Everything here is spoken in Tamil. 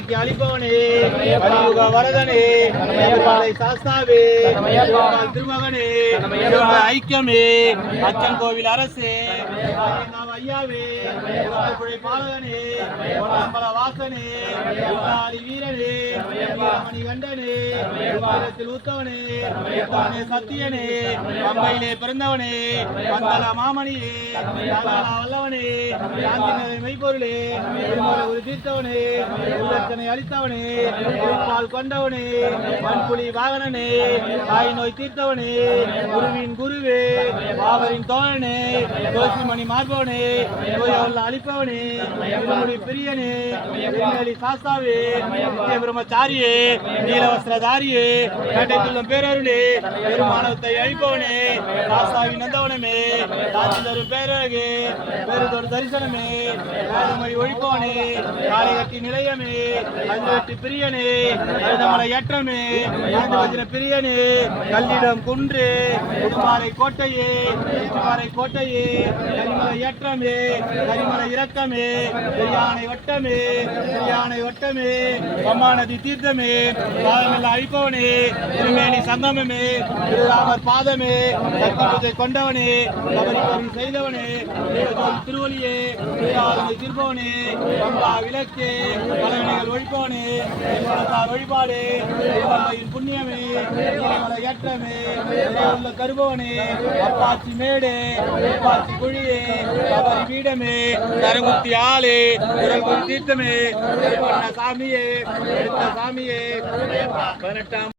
வாக்கி அளிப்பவனே கலியுக வரதனே பாலை சாஸ்தாவே திருமகனே ஐக்கியமே அச்சன் கோவில் அரசே ஐயாவே பாலகனே வாசனே வீரனே மணிகண்டனே ஊத்தவனே சத்தியனே பம்பையிலே பிறந்தவனே மந்தள மாமணியே வல்லவனே மெய்ப்பொருளே ஒரு தீர்த்தவனே உள்ளத்தனை அளித்தவனே பால் கொண்டவனே மண்புலி வாகனனே தாய் நோய் தீர்த்தவனே குருவின் குருவே பாவரின் தோழனே துளசிமணி மார்பவனே நோயல்ல அளிப்பவனே திருமுடி பிரியனே திருநெலி சாஸ்தாவே நித்திய பிரம்மச்சாரியே நீலவஸ்திரதாரியே கேட்டைத்துள்ளும் பேரருளே பெருமானவத்தை அழிப்பவனே சாஸ்தாவின் நந்தவனமே தாசி தரும் பேரழகே பேருதொரு தரிசனமே வேதமொழி ஒழிப்பவனே காலை கட்டி நிலையமே அஞ்சு பிரியனே கழுதமலை ஏற்றமே வஜ்ர பிரியனே கல்லிடம் குன்று உடுமாலை கோட்டையே உடுமாலை கோட்டையே கரிமலை ஏற்றமே கரிமலை இறக்கமே பெரியானை வட்டமே பெரியானை வட்டமே கம்மாநதி தீர்த்தமே பாதமெல்லாம் அழிப்பவனே திருமேனி சங்கமமே திருராமர் பாதமே சக்தி கொண்டவனே கபரி செய்தவனே திருவொலியே தீர்ப்பவனே பம்பா விளக்கே பலவினைகள் ஒழிப்பவனே வழிபாடு புண்ணியமே ஏற்றமே உள்ள கருபவனே அப்பாச்சி மேடு அப்பாச்சி குழியே கபரி பீடமே தரகுத்தி ஆளே தீர்த்தமே சாமியே சாமியே 18